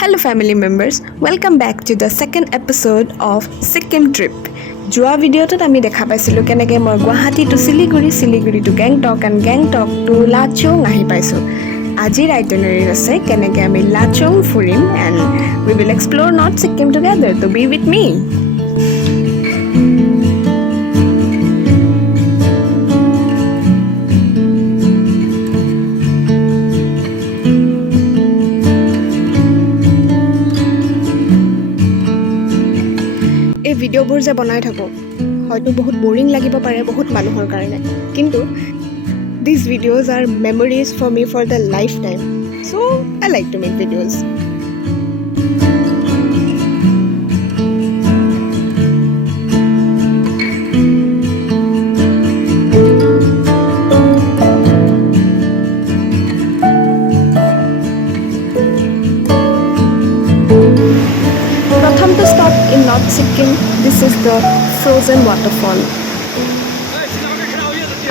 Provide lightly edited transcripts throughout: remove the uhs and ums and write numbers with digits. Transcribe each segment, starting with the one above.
Hello family members, welcome back to the second episode of Sikkim trip. যোৱা ভিডিঅ'টোত আমি দেখা পাইছিলোঁ কেনেকৈ মই Guwahati to Siliguri to Gangtok and Gangtok to Lachung আহি পাইছোঁ। আজিৰ আইটিনাৰীত আছে কেনেকৈ আমি লাচুং ফুৰিম and we will explore north Sikkim together, to be with me. এই ভিডিঅ'বোৰ যে বনাই থাকোঁ হয়তো বহুত বৰিং লাগিব পাৰে বহুত মানুহৰ কাৰণে, কিন্তু this videos are memories for me for the lifetime, so' I like to make videos. Protham to stop in North Sikkim, this is the frozen waterfall.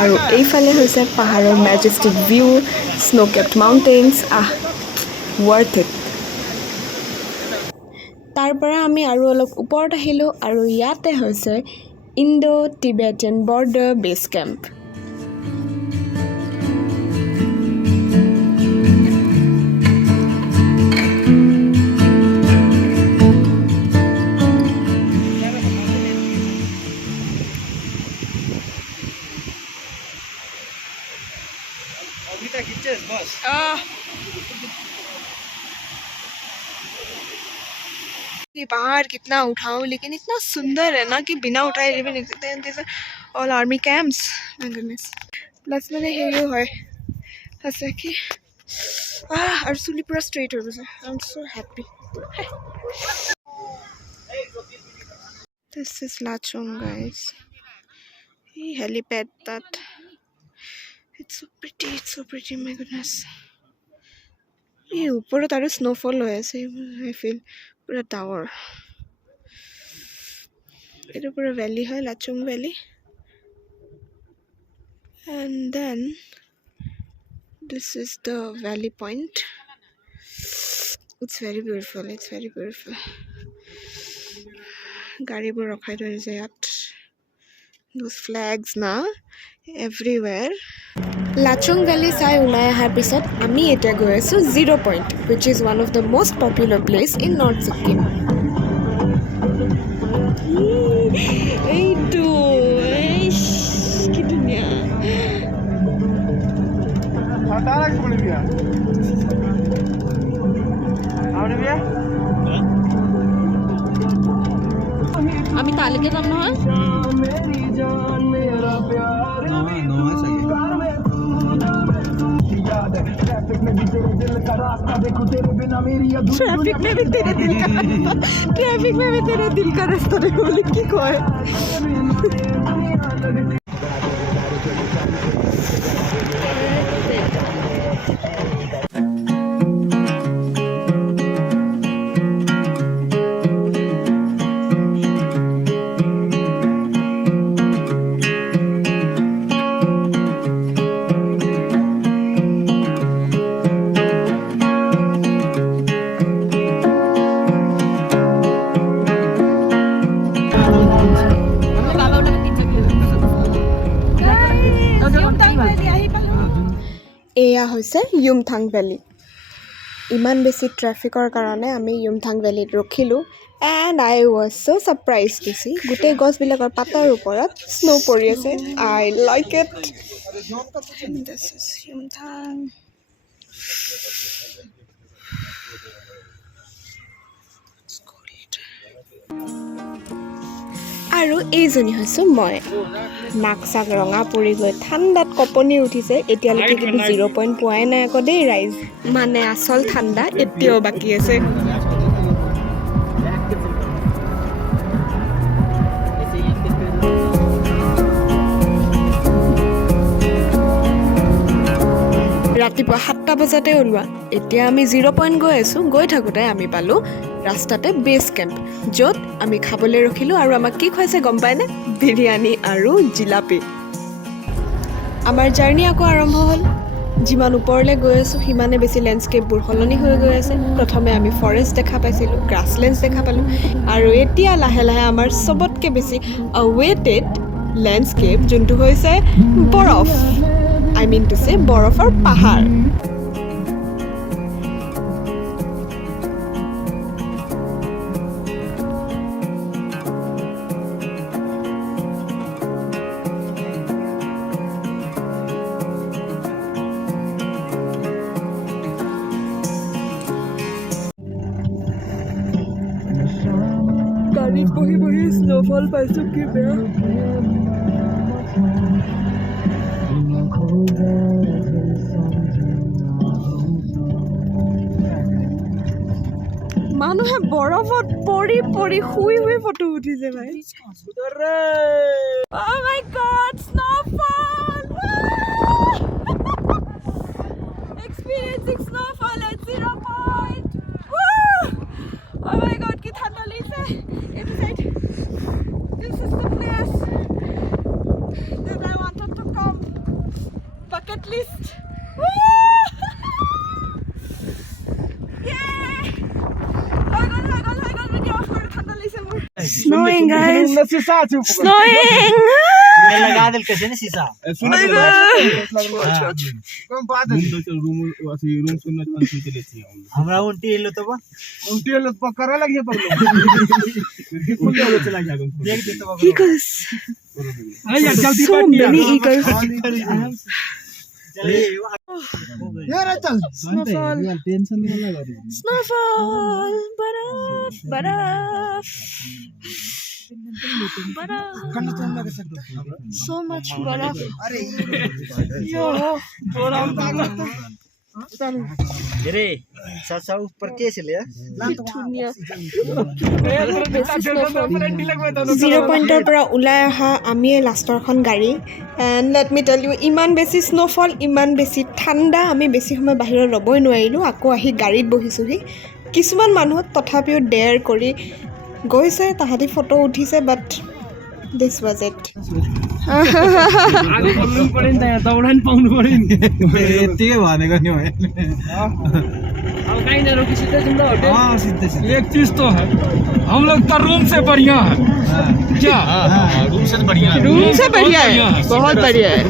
আৰু এইফালে হৈছে পাহাৰৰ majestic view, snow কেপ্ড mountains, worth ইট। তাৰ পৰা আমি আৰু অলপ ওপৰত আহিলোঁ আৰু ইয়াতে হৈছে Indo Tibetan border base camp. ये पहाड़ कितना उठाऊं, लेकिन इतना सुंदर है ना कि बिना उठाए भी नहीं सकते। This are all army camps, my goodness. Plus मैंने हेरियो है ऐसे कि और चुली पूरा स्ट्रेट हो गया। I am so happy. This is Lachung guys. ये helipad that it's so pretty, my goodness. ये ऊपर तारो स्नोफॉल हो ऐसे आई फील पूरा टावर। ये पूरा वैली है, Lachung valley, and then this is the valley point. It's very beautiful, गाड़ी पर रखाई थोड़ी से यार, those flags ना everywhere. লাচুং ভেলী চাই ওলাই অহাৰ পিছত আমি এতিয়া গৈ আছোঁ zero' point, which is one of the most popular place in North Sikkim. এইটো কি ধুনীয়া। আমি তালৈকে যাম নহয়। ट्रैफिक में भी तेरे दिल का रास्ता देखो की कोई এয়া হৈছে য়ুমথাং ভেলী। ইমান বেছি ট্ৰেফিকৰ কাৰণে আমি য়ুমথাং ভেলীত ৰখিলোঁ, এণ্ড আই ৱাজ ছ' ছাৰপ্ৰাইজ টু চি গোটেই গছবিলাকৰ পাতৰ ওপৰত স্ন' পৰি আছে। I like it. This is Yumthang. আৰু এইজনী হৈছোঁ মই। নাক চাক ৰঙা পৰি গৈ ঠাণ্ডাত কঁপনি উঠিছে। এতিয়ালৈকে কিন্তু 0 পইণ্ট পোৱাই নাই আকৌ দেই ৰাইজ, মানে আচল ঠাণ্ডা এতিয়াও বাকী আছে। ৰাতিপুৱা 7টা বজাতে ওলোৱা। এতিয়া আমি 0 পইণ্ট গৈ আছোঁ। গৈ থাকোঁতে আমি পালোঁ ৰাস্তাতে বেছ কেম্প, য'ত আমি খাবলৈ ৰখিলোঁ। আৰু আমাক কি খুৱাইছে গম পায়নে? বিৰিয়ানী আৰু জিলাপি। আমাৰ জাৰ্ণি আকৌ আৰম্ভ হ'ল। যিমান ওপৰলৈ গৈ আছোঁ সিমানে বেছি লেণ্ডস্কেপবোৰ সলনি হৈ গৈ আছে প্ৰথমে আমি ফৰেষ্ট দেখা পাইছিলোঁ গ্ৰাছলেণ্ডছ দেখা পালোঁ আৰু এতিয়া লাহে লাহে আমাৰ চবতকৈ বেছি আৱেটেড লেণ্ডস্কেপ যোনটো হৈছে বৰফ আই মিন টু চে বৰফৰ পাহাৰ গাড়ীত বহি বহি স্ন'ফল পাইছোঁ কি বেয়া মানুহে বৰফত পৰি পৰি শুই শুই ফটো উঠিছে ভাই Oh my god, snowfall! Experiencing snowfall at 0 point! Woo! Oh my god, কি ঠাণ্ডা লাগিছে এইটো side This is the place that I wanted to come. Bucket list. Woo! Yay! Oh my god, video off kore thanda lagise mor. Snowing guys. Snowing. मैं लगा दिल कैसे ना शीशा रूम सुनना चलते लेती है हमरा उल्टी एलो तो करे लगी पर चला गया देख दे तो Eagles. अरे यार जल्दी So many eagles. यार चल Snowfall. टेंशन नहीं लगा Snowfall. Baraf. Baraf. Baraf. So much baraf. Yo. अरे सासा ऊपर कैसे ले ধুনীয়া 0 পইণ্টৰ পৰা ওলাই অহা আমিয়ে লাষ্টৰখন গাড়ী and let me tell you ইমান বেছি স্ন'ফল ইমান বেছি ঠাণ্ডা আমি বেছি সময় বাহিৰত ৰ'বই নোৱাৰিলোঁ আকৌ আহি গাড়ীত বহিছোঁহি কিছুমান মানুহক তথাপিও ডেয়াৰ কৰি গৈছে তাহাঁতি ফটো উঠিছে বাট দিছ ৱাজ ইট आगे बोल्नु पर्यो नि त यहाँ दौडान पाउनु पर्यो नि यतिकै भनेको नि अब कहीं ना रोकी सीधे जिंदा होटल एक चीज तो है हम लोग का रूम से बढ़िया है क्या रूम से बढ़िया है बहुत बढ़िया है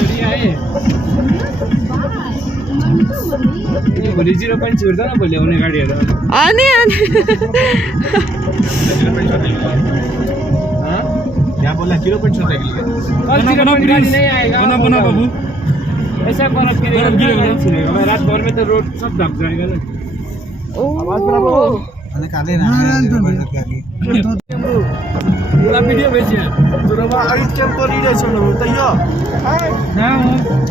बढ़िया है भोलि 0 पॉइंट छोड्दा न भोलि आउने गाडीहरू आने क्या बोला 0 पॉइंट छोड़ देगी बना बाबू ऐसा बर्फ गिरेगा रात भर में तो रोड सब ढक जाएगा ना अरे काले ना पूरा वीडियो भेजिए तुरमा अरे टेम्पो नहीं रहे सुनो तो यो ना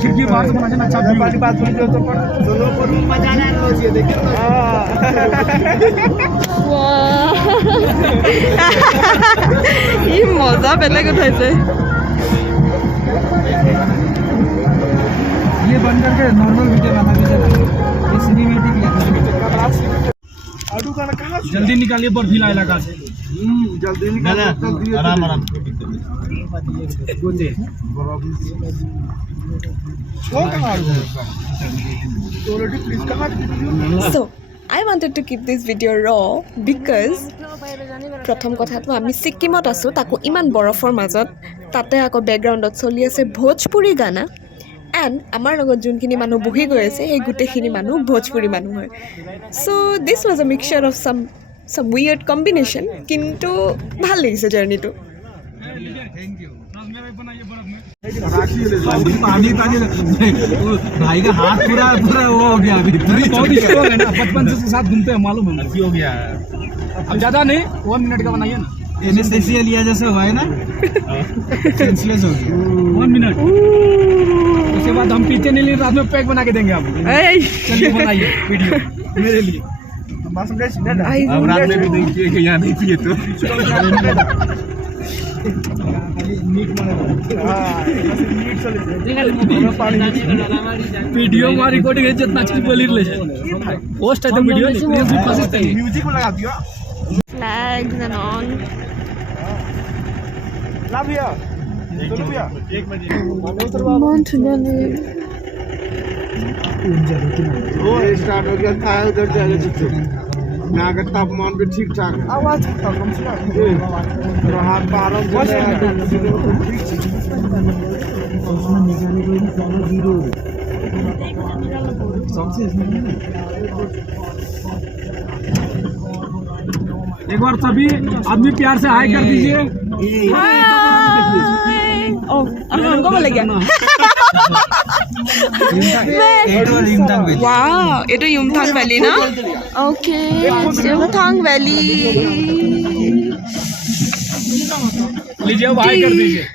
खिड़की बाहर से बना अच्छा पानी बात सुन जो तो दोनों को रूम में जाना है रोज ये देखिए ই মজা বেলেগ উঠাইছে ये बंद करके नॉर्मल वीडियो बना दीजिए ये सिनेमैटिक जल्दी निकालिए बर्फीला इलाका से जल्दी निकाल आराम आराम गोते So, I wanted to keep this video raw because প্ৰথম কথাটো আমি ছিকিমত আছোঁ তাকো ইমান বৰফৰ মাজত তাতে আকৌ বেকগ্ৰাউণ্ডত চলি আছে ভোজপুৰী গানা এণ্ড আমাৰ লগত যোনখিনি মানুহ বহি গৈ আছে সেই গোটেইখিনি মানুহ ভোজপুৰী মানুহ হয় চ' দিছ ৱাজ আ মিক্সচাৰ অফ চাম উইয়াৰ্ড কম্বিনেশ্যন কিন্তু ভাল লাগিছে জাৰ্ণিটো पानी भाई का हाथ पूरा पूरा वो हो गया अभी बहुत स्ट्रॉन्ग है ना बचपन से साथ घूमते हैं मालूम है हो गया अब ज्यादा नहीं 1 मिनट का बनाइए ना एनेस्थेसिया लिया जैसे हुआ है ना सेंसलेस हो गया 1 मिनट उसके बाद हम पीछे नहीं लिए रात में पैक बना के देंगे आपको चलिए बनाइए वीडियो मेरे लिए अब रात में भी नहीं पिए कि यहाँ नहीं पिए तो वीडियो में रिकॉर्डिंग है जितना चीज बोली ले पोस्ट है तो वीडियो म्यूजिक को लगा दियो flags and all love you ইমান ধুনীয়া লাগে स्टार्ट हो गया था उधर जाएगा जितने यहाँ का तापमान भी ठीक ठाक है आवाज कम से हाथ पारों एक बार सभी आदमी प्यार से हाय कर दीजिए ओ हमको बोल गया वाओ ये तो युमथांग वैली ना ओके युमथांग वैली लीजिए अब हाय कर दीजिए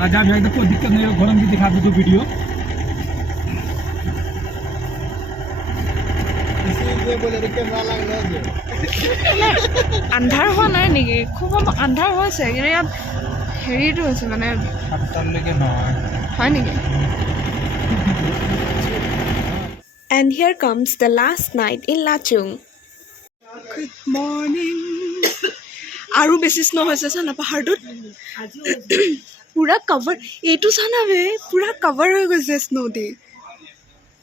आज आप जाए तो कोई दिक्कत नहीं हो घरम भी दिखा दो वीडियो আন্ধাৰ হোৱা নাই নেকি খুব আন্ধাৰ হৈছে কিন্তু ইয়াত হেৰিটো হৈছে মানে হয় নেকি And here comes the last night in Lachung. Good morning. আৰু বেছি স্নো হৈছে না পাহাৰটোত পুৰা কভাৰ এইটো চানা বে পুৰা কভাৰ হৈ গৈছে snow the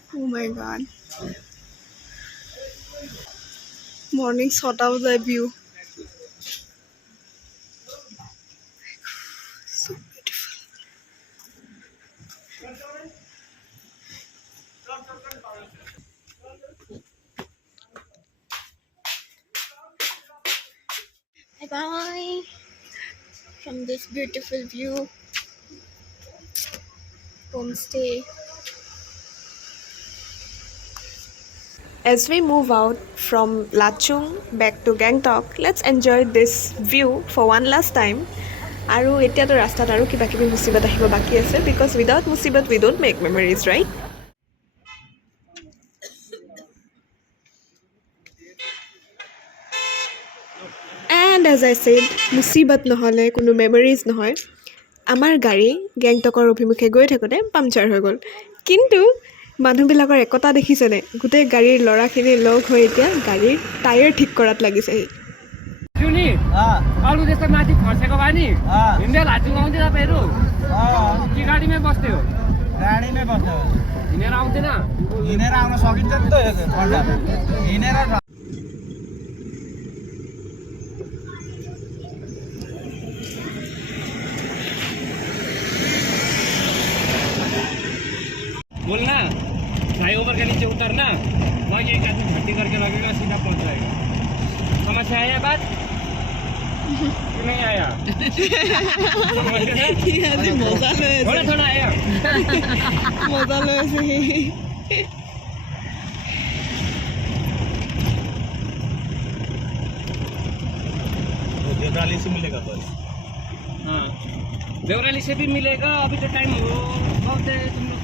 Oh my god. Morning sort out the view. So beautiful. Bye bye. From this beautiful view. Homestay. As we move out from Lachung back to Gangtok, let's enjoy this view for one last time. Aru etia to rastat aru kiba kibi musibat ahibo baki ase because without musibat we don't make memories, right? And as I said, musibat নহলে কোনো memories নহয়. Amar gari Gangtokor অভিমুখে গৈ থাকোতে puncture হৈ গল. কিন্তু মানুহবিলাকৰ একতা দেখিছেনে গোটেই গাড়ীৰ লৰাখিনি লগ হৈ এতিয়া গাড়ীৰ টায়াৰ ঠিক কৰাত লাগিছে सुनी अर्को जस्तो माथि खसेको भए नि हिँडेर हातु आउँथ्यो तपाईँहरू कि गाडीमै बस्थ्यो गाडीमै बस्छ हिँडेर आउँथेन हिँडेर आउन सकिन्छ नि त ठन्डा हिँडेर बोलना फ्लाईओवर के नीचे उतरना वहाँ एक आदमी भर्ती करके लगेगा सीधा पहुँच जाएगा समझ में आया बात कि नहीं आया थोड़ा थोड़ा आया মজা লৈ আছে देवराली से मिलेगा बस हाँ देवराली से भी मिलेगा अभी तो टाइम हो बहुत है तुम लोग